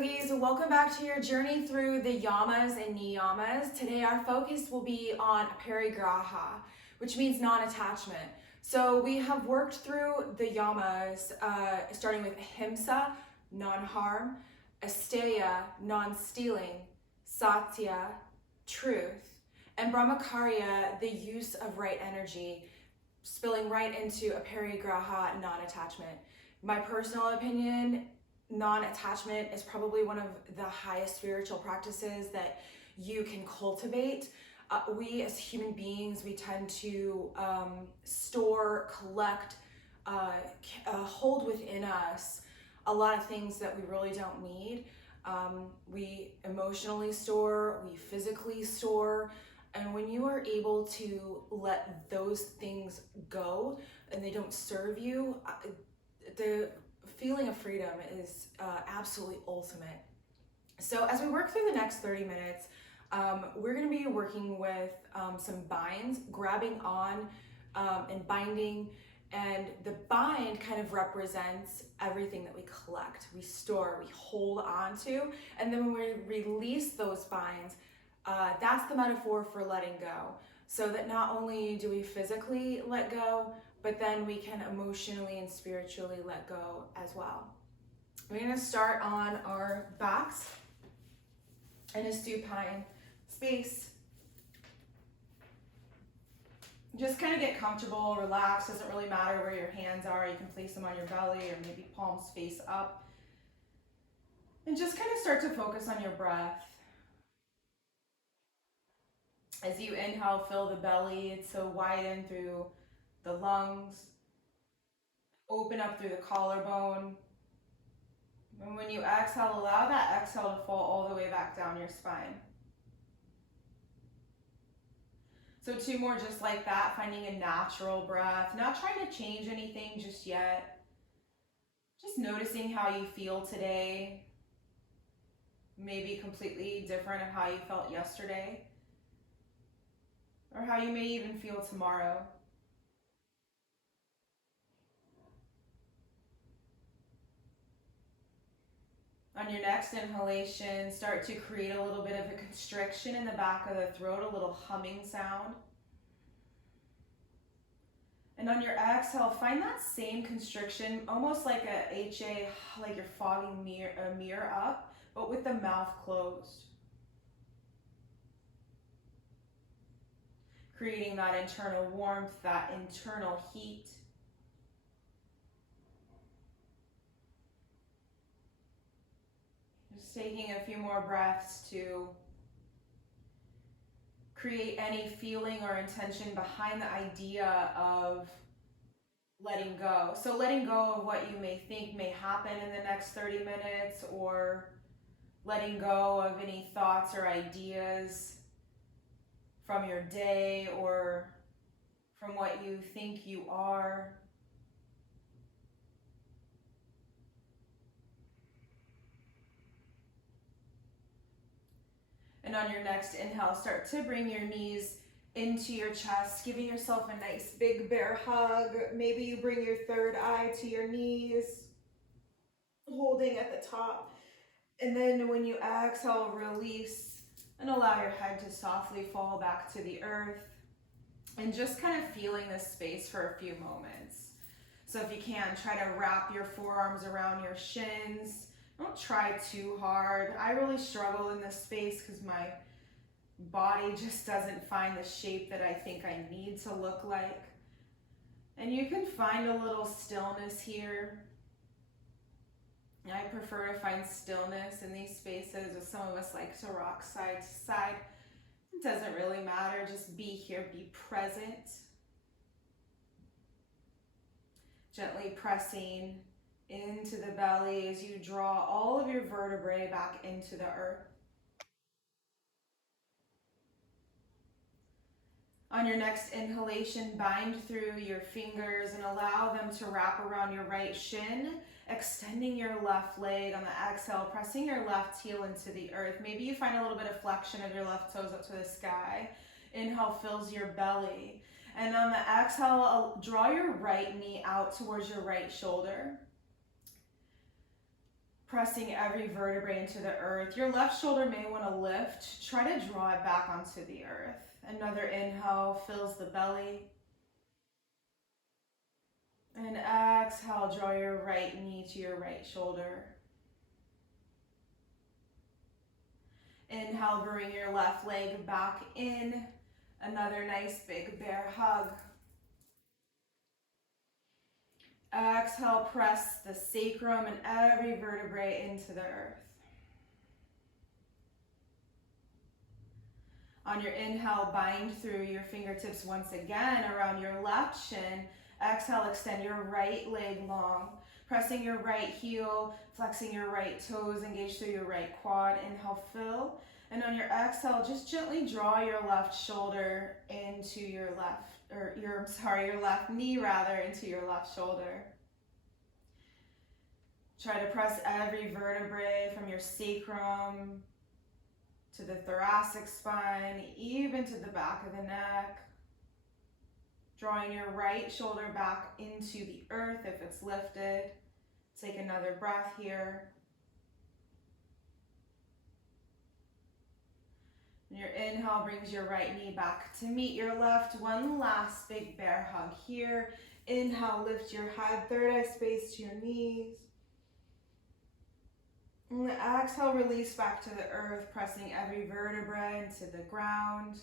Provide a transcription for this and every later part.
yogis, welcome back to your journey through the yamas and niyamas. Today our focus will be on Aparigraha, which means non-attachment. So we have worked through the yamas, starting with ahimsa, non-harm, asteya, non-stealing, satya, truth, and brahmacharya, the use of right energy, spilling right into Aparigraha, non-attachment. My personal opinion, non-attachment is probably one of the highest spiritual practices that you can cultivate. We as human beings, we tend to store, collect, hold within us a lot of things that we really don't need. We emotionally store, we physically store, and when you are able to let those things go and they don't serve you, the feeling of freedom is absolutely ultimate. So as we work through the next 30 minutes, we're going to be working with some binds, grabbing on and binding, and the bind kind of represents everything that we collect, we store, we hold on to, and then when we release those binds, that's the metaphor for letting go. So that not only do we physically let go, but then we can emotionally and spiritually let go as well. We're going to start on our backs in a supine space. Just kind of get comfortable, relax. Doesn't really matter where your hands are. You can place them on your belly or maybe palms face up. And just kind of start to focus on your breath. As you inhale, fill the belly to widen through the lungs, open up through the collarbone. And when you exhale, allow that exhale to fall all the way back down your spine. So 2 more just like that, finding a natural breath, not trying to change anything just yet. Just noticing how you feel today, maybe completely different of how you felt yesterday, or how you may even feel tomorrow. On your next inhalation, start to create a little bit of a constriction in the back of the throat, a little humming sound. And on your exhale, find that same constriction, almost like a HA, like you're fogging a mirror up, but with the mouth closed. Creating that internal warmth, that internal heat. Just taking a few more breaths to create any feeling or intention behind the idea of letting go. So letting go of what you may think may happen in the next 30 minutes, or letting go of any thoughts or ideas from your day or from what you think you are. And on your next inhale, start to bring your knees into your chest, giving yourself a nice big bear hug. Maybe you bring your third eye to your knees, holding at the top. And then when you exhale, release and allow your head to softly fall back to the earth. And just kind of feeling this space for a few moments. So if you can, try to wrap your forearms around your shins. Don't try too hard. I really struggle in this space because my body just doesn't find the shape that I think I need to look like. And you can find a little stillness here. I prefer to find stillness in these spaces, as some of us like to rock side to side. It doesn't really matter, just be here, be present. Gently pressing into the belly as you draw all of your vertebrae back into the earth. On your next inhalation, bind through your fingers and allow them to wrap around your right shin, extending your left leg. On the exhale, pressing your left heel into the earth. Maybe you find a little bit of flexion of your left toes up to the sky. Inhale fills your belly. And on the exhale, draw your right knee out towards your right shoulder. pressing every vertebrae into the earth. Your left shoulder may want to lift. Try to draw it back onto the earth. Another inhale fills the belly. And exhale, draw your right knee to your right shoulder. Inhale, bring your left leg back in. Another nice big bear hug. Exhale, press the sacrum and every vertebrae into the earth. On your inhale, bind through your fingertips once again around your left shin. Exhale, extend your right leg long, pressing your right heel, flexing your right toes, engage through your right quad. Inhale, fill. And on your exhale, just gently draw your left shoulder into your left knee into your left shoulder. Try to press every vertebrae from your sacrum to the thoracic spine, even to the back of the neck. Drawing your right shoulder back into the earth if it's lifted. Take another breath here. And your inhale brings your right knee back to meet your left. One last big bear hug here. Inhale, lift your head, third eye space to your knees. And exhale, release back to the earth, pressing every vertebrae into the ground.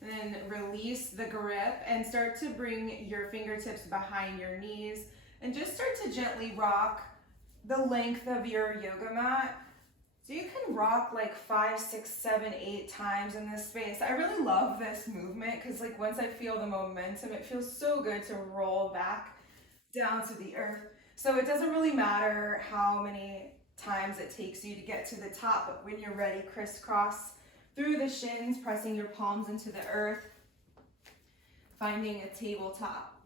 And then release the grip and start to bring your fingertips behind your knees and just start to gently rock the length of your yoga mat. So you can rock like 5, 6, 7, 8 times in this space. I really love this movement because like once I feel the momentum, it feels so good to roll back down to the earth. So it doesn't really matter how many times it takes you to get to the top, but when you're ready, crisscross through the shins, pressing your palms into the earth, finding a tabletop.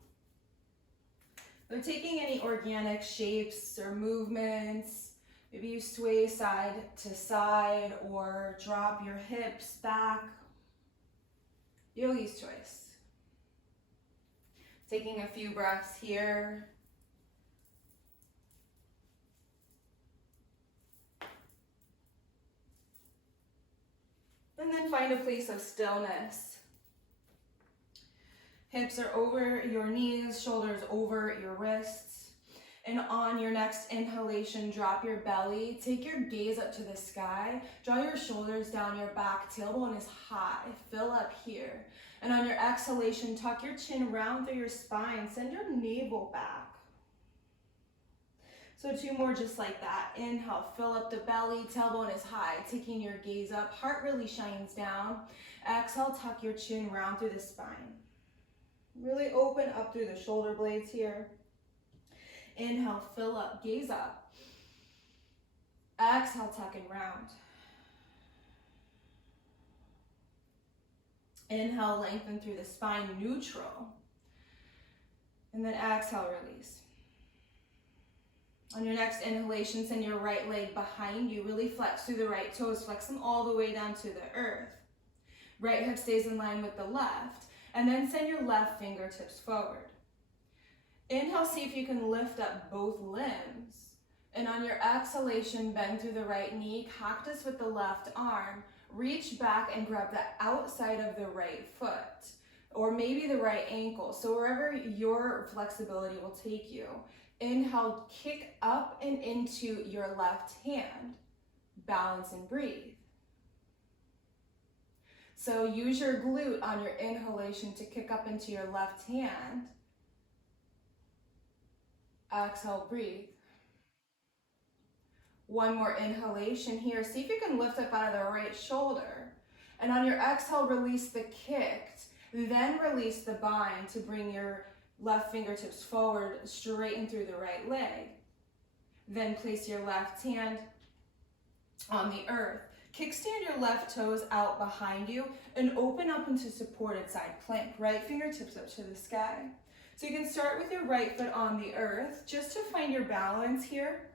So taking any organic shapes or movements, maybe you sway side to side or drop your hips back. Yogi's choice. Taking a few breaths here. And then find a place of stillness. Hips are over your knees, shoulders over your wrists. And on your next inhalation, drop your belly. Take your gaze up to the sky. Draw your shoulders down your back. Tailbone is high. Fill up here. And on your exhalation, tuck your chin round through your spine. Send your navel back. So 2 more just like that. Inhale, fill up the belly, tailbone is high, taking your gaze up, heart really shines down. Exhale, tuck your chin round through the spine. Really open up through the shoulder blades here. Inhale, fill up, gaze up. Exhale, tuck and round. Inhale, lengthen through the spine, neutral. And then exhale, release. On your next inhalation, send your right leg behind you. Really flex through the right toes. Flex them all the way down to the earth. Right hip stays in line with the left. And then send your left fingertips forward. Inhale, see if you can lift up both limbs. And on your exhalation, bend through the right knee. Cactus with the left arm. Reach back and grab the outside of the right foot. Or maybe the right ankle. So wherever your flexibility will take you. Inhale, kick up and into your left hand. Balance and breathe. So use your glute on your inhalation to kick up into your left hand. Exhale, breathe. One more inhalation here. See if you can lift up out of the right shoulder. And on your exhale, release the kicked. Then release the bind to bring your left fingertips forward, straighten through the right leg. Then place your left hand on the earth. Kickstand your left toes out behind you and open up into supported side plank. Right fingertips up to the sky. So you can start with your right foot on the earth just to find your balance here.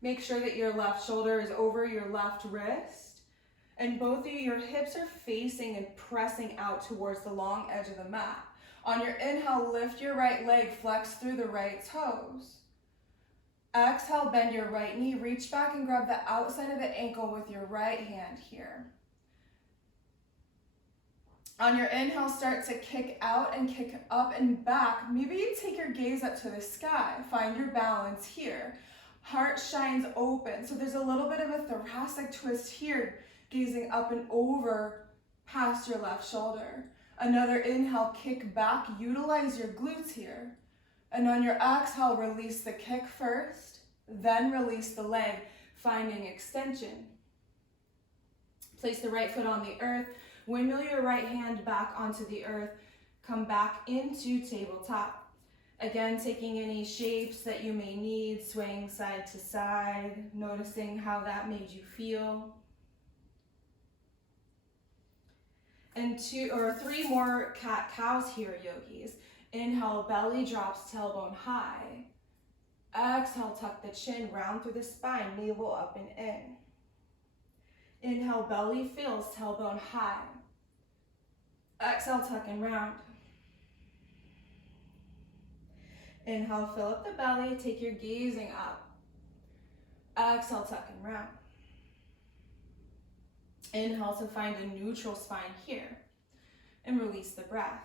Make sure that your left shoulder is over your left wrist and both of your hips are facing and pressing out towards the long edge of the mat. On your inhale, lift your right leg, flex through the right toes. Exhale, bend your right knee, reach back and grab the outside of the ankle with your right hand here. On your inhale, start to kick out and kick up and back. Maybe you take your gaze up to the sky. Find your balance here. Heart shines open. So there's a little bit of a thoracic twist here, gazing up and over past your left shoulder. Another inhale, kick back, utilize your glutes here. And on your exhale, release the kick first, then release the leg, finding extension. Place the right foot on the earth, windmill your right hand back onto the earth, come back into tabletop. Again, taking any shapes that you may need, swaying side to side, noticing how that made you feel. And 2 or 3 more cat-cows here, yogis. Inhale, belly drops, tailbone high. Exhale, tuck the chin, round through the spine, navel up and in. Inhale, belly fills, tailbone high. Exhale, tuck and round. Inhale, fill up the belly, take your gazing up. Exhale, tuck and round. Inhale to find a neutral spine here. And release the breath.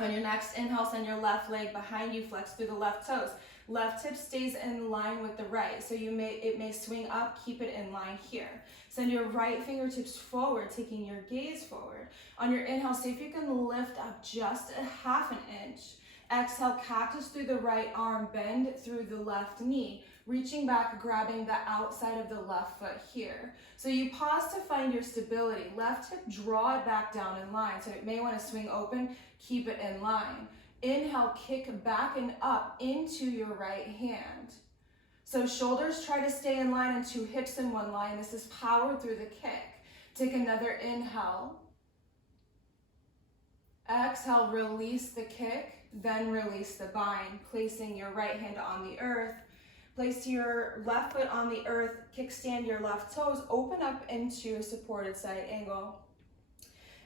On your next inhale, send your left leg behind you, flex through the left toes. Left hip stays in line with the right, so it may swing up, keep it in line here. Send your right fingertips forward, taking your gaze forward. On your inhale, see if you can lift up just a half an inch. Exhale, cactus through the right arm, bend through the left knee, reaching back, grabbing the outside of the left foot here. So you pause to find your stability. Left hip, draw it back down in line. So it may want to swing open, keep it in line. Inhale, kick back and up into your right hand. So shoulders try to stay in line and 2 hips in one line. This is power through the kick. Take another inhale. Exhale, release the kick, then release the bind, placing your right hand on the earth. Place your left foot on the earth, kickstand your left toes, open up into a supported side angle.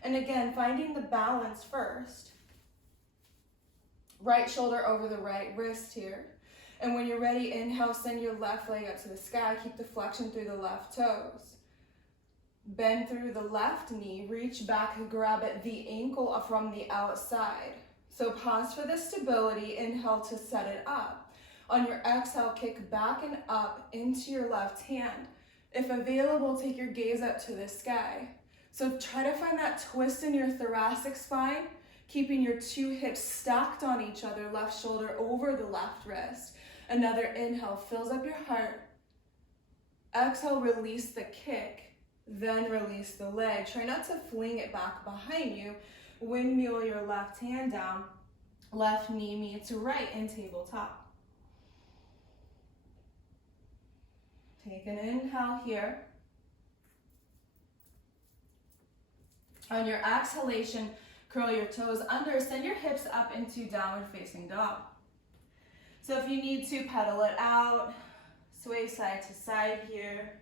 And again, finding the balance first. Right shoulder over the right wrist here. And when you're ready, inhale, send your left leg up to the sky. Keep the flexion through the left toes. Bend through the left knee, reach back and grab at the ankle from the outside. So pause for the stability, inhale to set it up. On your exhale, kick back and up into your left hand. If available, take your gaze up to the sky. So try to find that twist in your thoracic spine, keeping your 2 hips stacked on each other, left shoulder over the left wrist. Another inhale fills up your heart. Exhale, release the kick, then release the leg. Try not to fling it back behind you. Windmill your left hand down, left knee meets right in tabletop. Take an inhale here. On your exhalation, curl your toes under, send your hips up into downward facing dog. So if you need to, pedal it out, sway side to side here.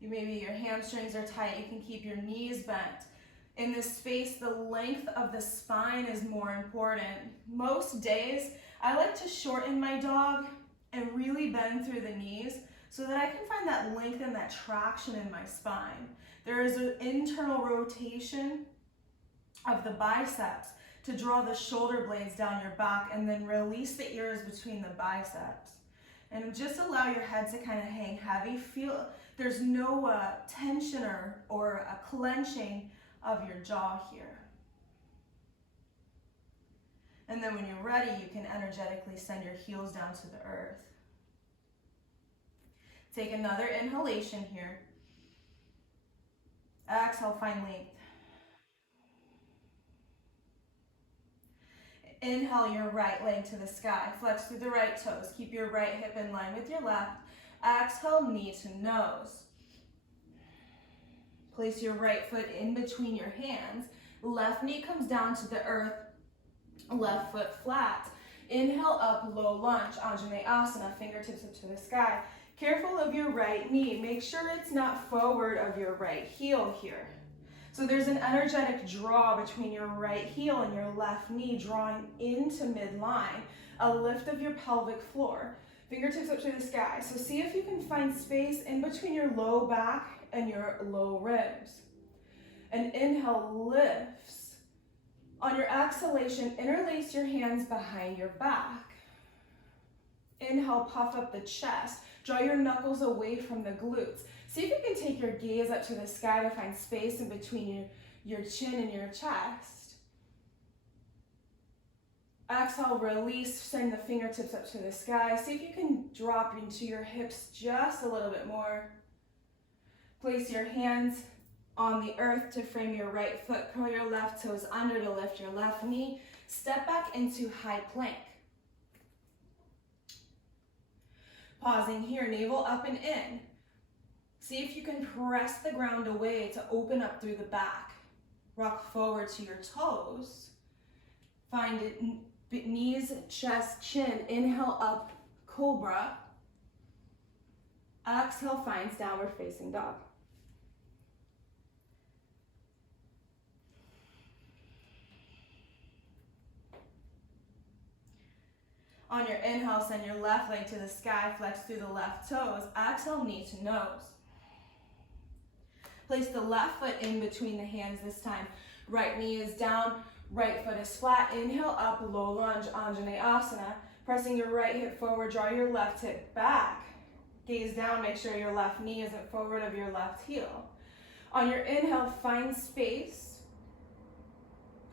Maybe your hamstrings are tight, you can keep your knees bent. In this space, the length of the spine is more important. Most days, I like to shorten my dog and really bend through the knees so that I can find that length and that traction in my spine. There is an internal rotation of the biceps to draw the shoulder blades down your back and then release the ears between the biceps. And just allow your head to kind of hang heavy. Feel there's no tension or a clenching of your jaw here. And then when you're ready, you can energetically send your heels down to the earth. Take another inhalation here. Exhale, find length. Inhale your right leg to the sky. Flex through the right toes. Keep your right hip in line with your left. Exhale, knee to nose. Place your right foot in between your hands. Left knee comes down to the earth. Left foot flat. Inhale up, low lunge, Anjaneyasana, fingertips up to the sky. Careful of your right knee. Make sure it's not forward of your right heel here. So there's an energetic draw between your right heel and your left knee, drawing into midline, a lift of your pelvic floor. Fingertips up to the sky. So see if you can find space in between your low back and your low ribs. And inhale, lifts. On your exhalation, interlace your hands behind your back. Inhale, puff up the chest. Draw your knuckles away from the glutes. See if you can take your gaze up to the sky to find space in between your chin and your chest. Exhale, release, send the fingertips up to the sky. See if you can drop into your hips just a little bit more. Place your hands on the earth to frame your right foot. Curl your left toes under to lift your left knee. Step back into high plank. Pausing here, navel up and in. See if you can press the ground away to open up through the back. Rock forward to your toes. Find it, knees, chest, chin. Inhale up, cobra. Exhale, finds downward facing dog. On your inhale, send your left leg to the sky, flex through the left toes. Exhale, knee to nose. Place the left foot in between the hands this time. Right knee is down, right foot is flat. Inhale up, low lunge, Anjaneyasana. Pressing your right hip forward, draw your left hip back. Gaze down, make sure your left knee isn't forward of your left heel. On your inhale, find space.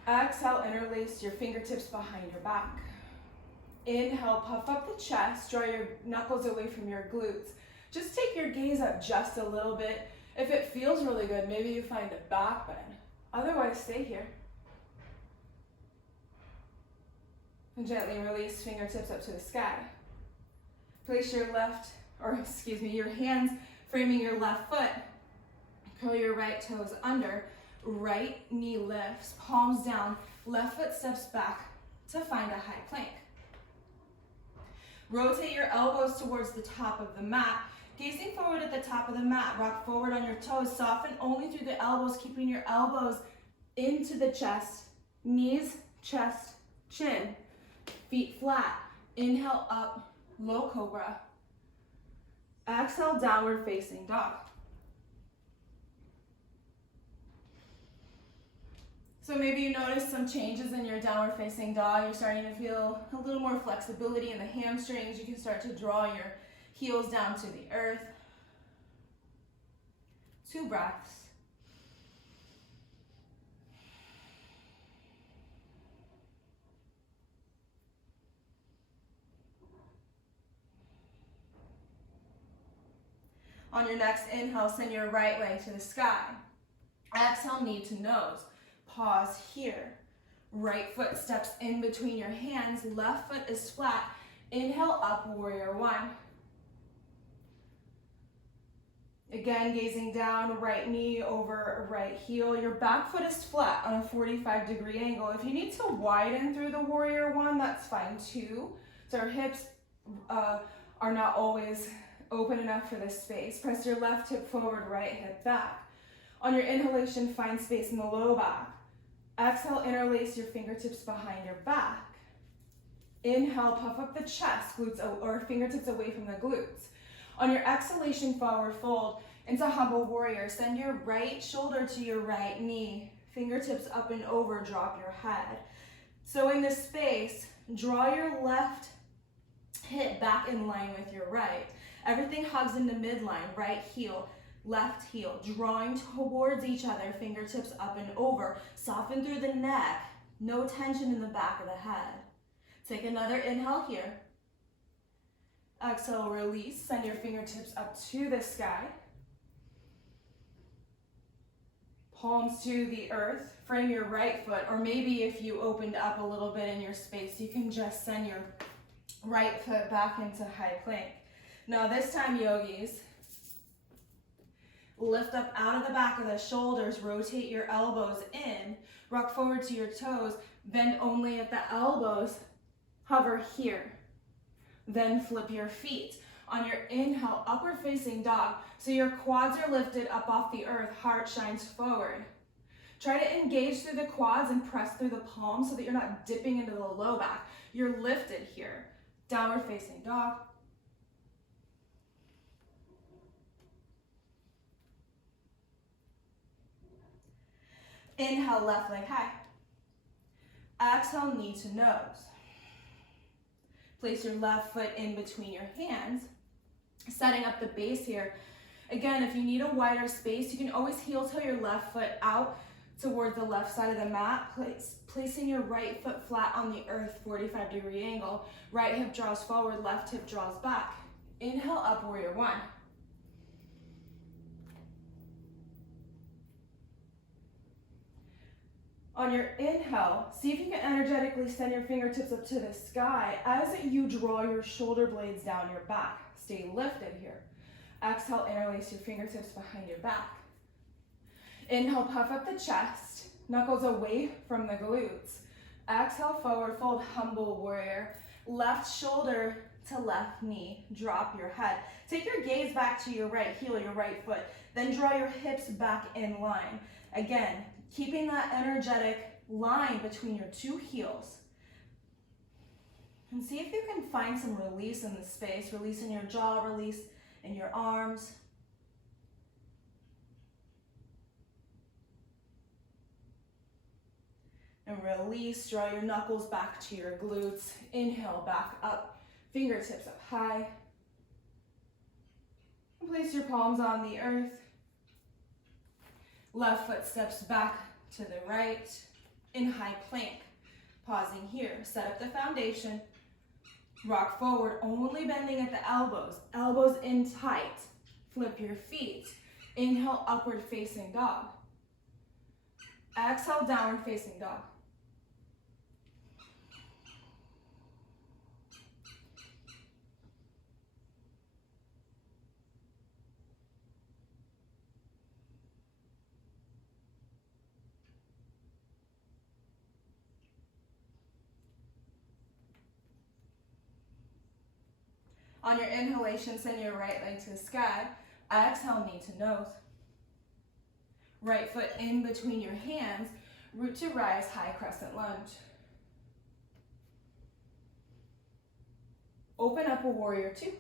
Exhale, interlace your fingertips behind your back. Inhale, puff up the chest, draw your knuckles away from your glutes. Just take your gaze up just a little bit. If it feels really good, maybe you find a back bend. Otherwise, stay here. And gently release, fingertips up to the sky. Place your your hands framing your left foot. Curl your right toes under, right knee lifts, palms down, left foot steps back to find a high plank. Rotate your elbows towards the top of the mat. Gazing forward at the top of the mat, rock forward on your toes, soften only through the elbows, keeping your elbows into the chest, knees, chest, chin, feet flat. Inhale up, low cobra. Exhale, downward facing dog. So maybe you notice some changes in your downward facing dog. You're starting to feel a little more flexibility in the hamstrings. You can start to draw your heels down to the earth. 2 breaths. On your next inhale, send your right leg to the sky. Exhale, knee to nose. Pause here. Right foot steps in between your hands. Left foot is flat. Inhale up, warrior 1. Again, gazing down, right knee over right heel. Your back foot is flat on a 45-degree angle. If you need to widen through the warrior 1, that's fine too. So our hips are not always open enough for this space. Press your left hip forward, right hip back. On your inhalation, find space in the low back. Exhale, interlace your fingertips behind your back. Inhale, puff up the chest, glutes or fingertips away from the glutes. On your exhalation, forward fold into humble warrior. Send your right shoulder to your right knee. Fingertips up and over, drop your head. So in this space, draw your left hip back in line with your right. Everything hugs into midline, right heel, left heel, drawing towards each other, fingertips up and over. Soften through the neck, no tension in the back of the head. Take another inhale here. Exhale, release, send your fingertips up to the sky. Palms to the earth, frame your right foot, or maybe if you opened up a little bit in your space, you can just send your right foot back into high plank. Now this time, yogis, lift up out of the back of the shoulders, rotate your elbows in, rock forward to your toes, bend only at the elbows, hover here. Then flip your feet. On your inhale, upward facing dog. So your quads are lifted up off the earth, heart shines forward. Try to engage through the quads and press through the palms so that you're not dipping into the low back. You're lifted here. Downward facing dog. Inhale, left leg high. Exhale, knee to nose. Place your left foot in between your hands, setting up the base here. Again, if you need a wider space, you can always heel toe your left foot out toward the left side of the mat, placing your right foot flat on the earth, 45-degree angle. Right hip draws forward, left hip draws back. Inhale, up warrior one. On your inhale, see if you can energetically send your fingertips up to the sky as you draw your shoulder blades down your back. Stay lifted here. Exhale, interlace your fingertips behind your back. Inhale, puff up the chest, knuckles away from the glutes. Exhale, forward fold, humble warrior. Left shoulder to left knee, drop your head. Take your gaze back to your right heel, your right foot, then draw your hips back in line. Again, keeping that energetic line between your two heels. And see if you can find some release in the space, release in your jaw, release in your arms. And release, draw your knuckles back to your glutes. Inhale, back up, fingertips up high. And place your palms on the earth. Left foot steps back to the right in high plank. Pausing here, set up the foundation. Rock forward, only bending at the elbows. Elbows in tight. Flip your feet. Inhale, upward facing dog. Exhale, downward facing dog. On your inhalation, send your right leg to the sky. Exhale, knee to nose. Right foot in between your hands, root to rise, high crescent lunge. Open up a warrior two.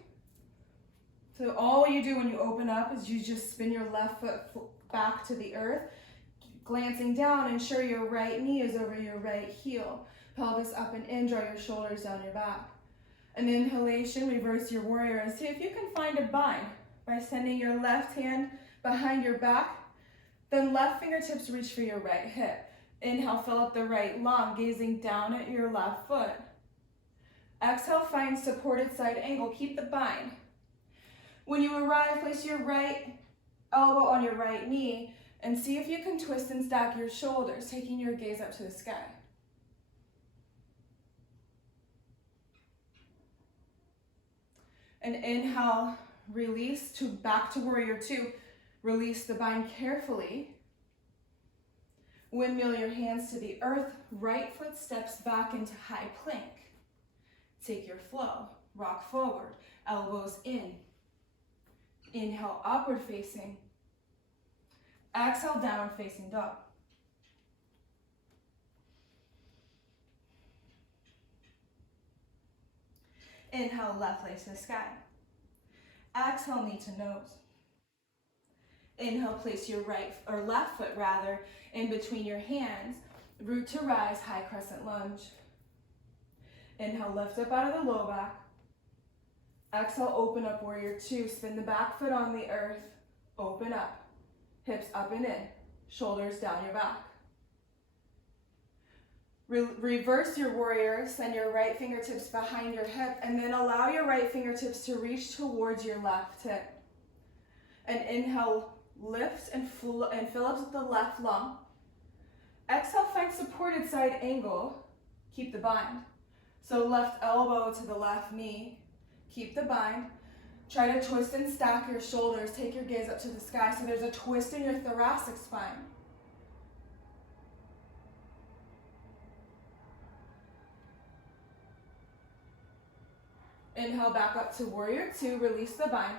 So all you do when you open up is you just spin your left foot back to the earth, glancing down, ensure your right knee is over your right heel. Pelvis up and in, draw your shoulders down your back. An inhalation, reverse your warrior and see if you can find a bind by sending your left hand behind your back, then left fingertips reach for your right hip. Inhale, fill up the right lung, gazing down at your left foot. Exhale, find supported side angle, keep the bind. When you arrive, place your right elbow on your right knee and see if you can twist and stack your shoulders, taking your gaze up to the sky. And inhale, release to back to warrior two. Release the bind carefully. Windmill your hands to the earth. Right foot steps back into high plank. Take your flow. Rock forward. Elbows in. Inhale, upward facing. Exhale, downward facing dog. Inhale, left leg to the sky. Exhale, knee to nose. Inhale, place your left foot in between your hands. Root to rise, high crescent lunge. Inhale, lift up out of the low back. Exhale, open up warrior two. Spin the back foot on the earth. Open up. Hips up and in. Shoulders down your back. Reverse your warrior, send your right fingertips behind your hip, and then allow your right fingertips to reach towards your left hip. And inhale, lift and fill up the left lung. Exhale, find supported side angle. Keep the bind. So left elbow to the left knee. Keep the bind. Try to twist and stack your shoulders. Take your gaze up to the sky so there's a twist in your thoracic spine. Inhale, back up to warrior two, release the bind.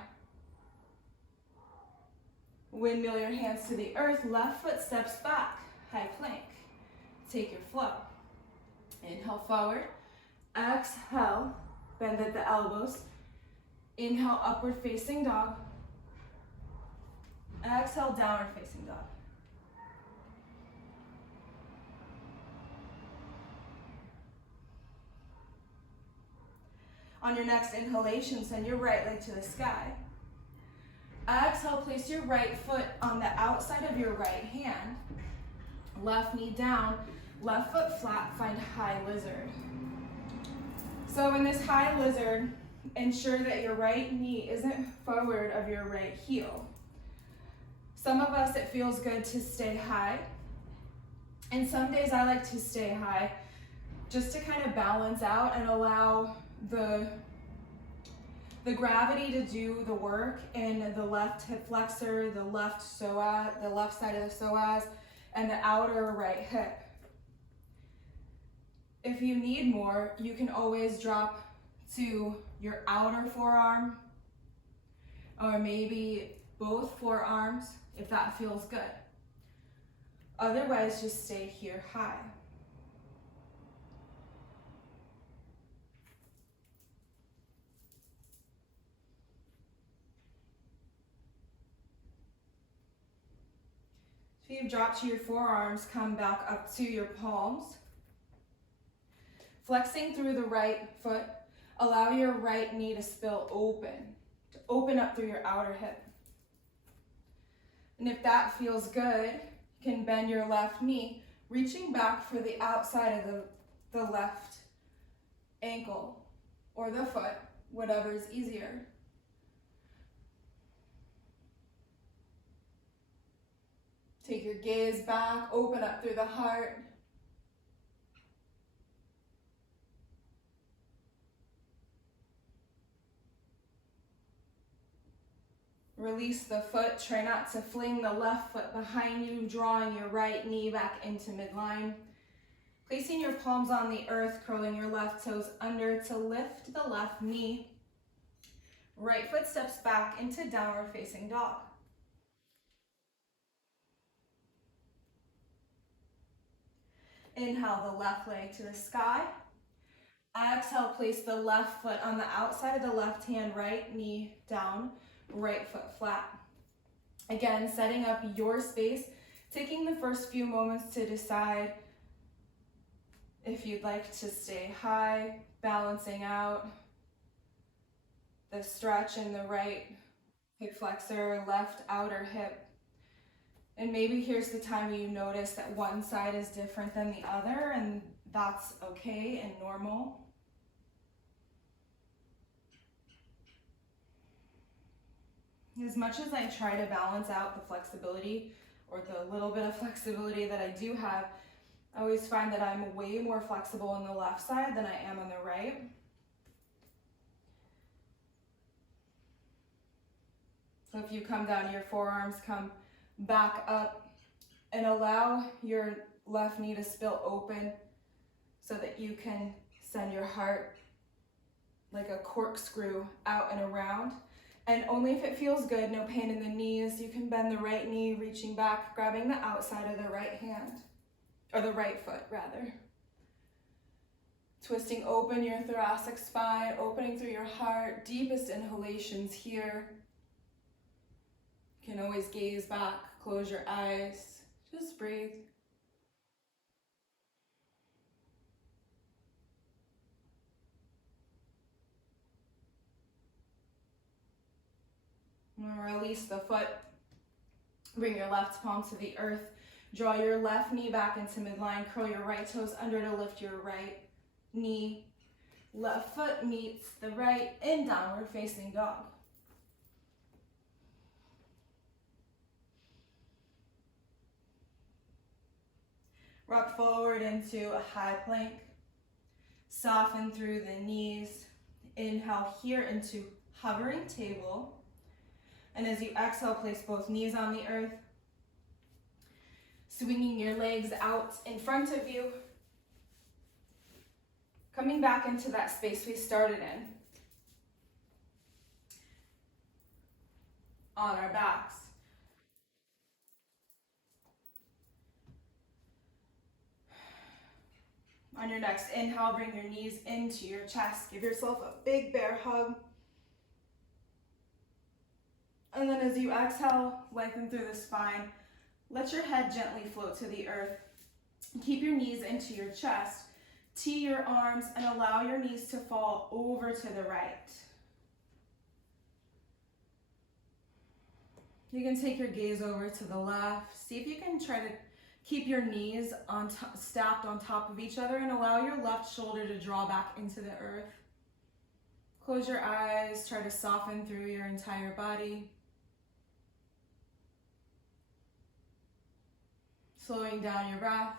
Windmill your hands to the earth, left foot steps back, high plank. Take your flow. Inhale forward. Exhale, bend at the elbows. Inhale, upward facing dog. Exhale, downward facing dog. On your next inhalation, send your right leg to the sky. Exhale, place your right foot on the outside of your right hand. Left knee down, left foot flat, find high lizard. So in this high lizard, ensure that your right knee isn't forward of your right heel. Some of us, it feels good to stay high. And some days I like to stay high just to kind of balance out and allow the gravity to do the work in the left hip flexor, the left psoas, the left side of the psoas, and the outer right hip. If you need more, you can always drop to your outer forearm, or maybe both forearms, if that feels good. Otherwise, just stay here high. So you've dropped to your forearms, come back up to your palms. Flexing through the right foot, allow your right knee to spill open, to open up through your outer hip. And if that feels good, you can bend your left knee, reaching back for the outside of the left ankle or the foot, whatever is easier. Take your gaze back, open up through the heart. Release the foot, try not to fling the left foot behind you, drawing your right knee back into midline. Placing your palms on the earth, curling your left toes under to lift the left knee. Right foot steps back into downward facing dog. Inhale the left leg to the sky. Exhale, place the left foot on the outside of the left hand, right knee down, right foot flat. Again, setting up your space, taking the first few moments to decide if you'd like to stay high, balancing out the stretch in the right hip flexor, left outer hip. And maybe here's the time you notice that one side is different than the other, and that's okay and normal. As much as I try to balance out the flexibility, or the little bit of flexibility that I do have, I always find that I'm way more flexible on the left side than I am on the right. So if you come down to your forearms, come back up and allow your left knee to spill open so that you can send your heart like a corkscrew out and around. And only if it feels good, no pain in the knees, you can bend the right knee, reaching back, grabbing the outside of the right hand, or the right foot rather. Twisting open your thoracic spine, opening through your heart, deepest inhalations here. You can always gaze back, close your eyes, just breathe. And release the foot, bring your left palm to the earth, draw your left knee back into midline, curl your right toes under to lift your right knee. Left foot meets the right in downward facing dog. Rock forward into a high plank. Soften through the knees. Inhale here into hovering table. And as you exhale, place both knees on the earth. Swinging your legs out in front of you. Coming back into that space we started in. On our backs. On your next inhale, bring your knees into your chest. Give yourself a big bear hug. And then as you exhale, lengthen through the spine. Let your head gently float to the earth. Keep your knees into your chest. Tee your arms and allow your knees to fall over to the right. You can take your gaze over to the left. See if you can try to keep your knees stacked on top of each other and allow your left shoulder to draw back into the earth. Close your eyes. Try to soften through your entire body. Slowing down your breath.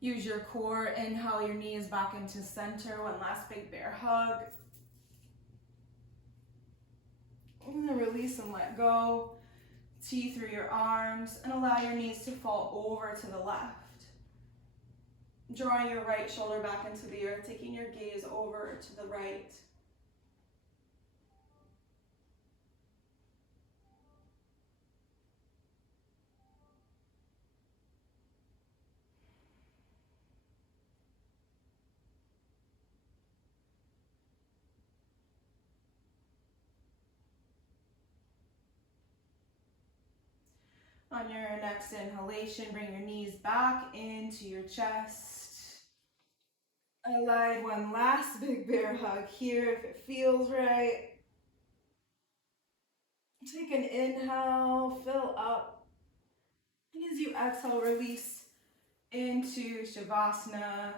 Use your core. Inhale your knees back into center. One last big bear hug. And then release and let go. Tee through your arms and allow your knees to fall over to the left. Drawing your right shoulder back into the earth, taking your gaze over to the right. On your next inhalation, bring your knees back into your chest. I lied one last big bear hug here if it feels right. Take an inhale, fill up. And as you exhale, release into Shavasana.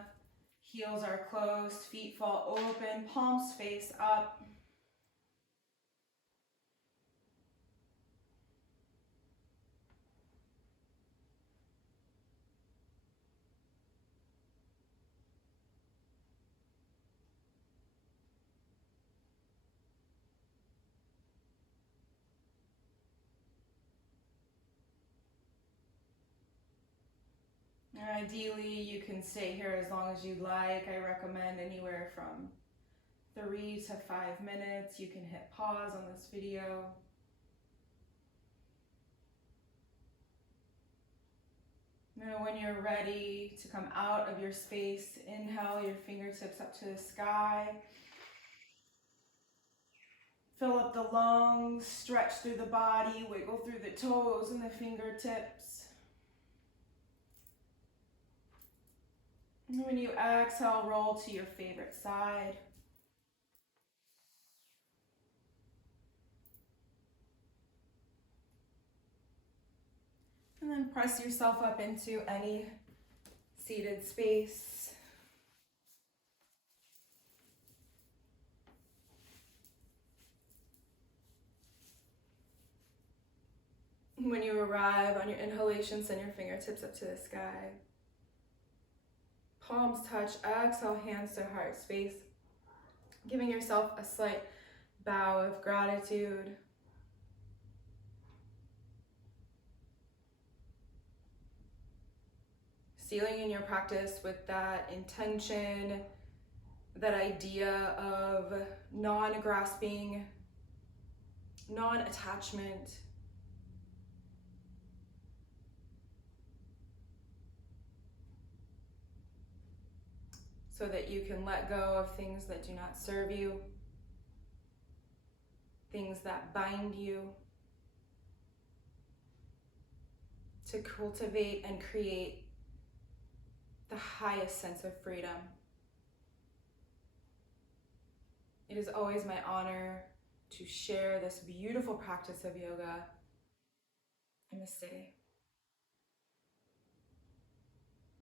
Heels are closed, feet fall open, palms face up. And ideally, you can stay here as long as you'd like. I recommend anywhere from 3 to 5 minutes. You can hit pause on this video. Now, when you're ready to come out of your space, inhale your fingertips up to the sky. Fill up the lungs, stretch through the body, wiggle through the toes and the fingertips. And when you exhale, roll to your favorite side. And then press yourself up into any seated space. When you arrive on your inhalation, send your fingertips up to the sky. Palms touch, exhale, hands to heart space. Giving yourself a slight bow of gratitude. Sealing in your practice with that intention, that idea of non-grasping, non-attachment. So that you can let go of things that do not serve you, things that bind you, to cultivate and create the highest sense of freedom. It is always my honor to share this beautiful practice of yoga. Namaste.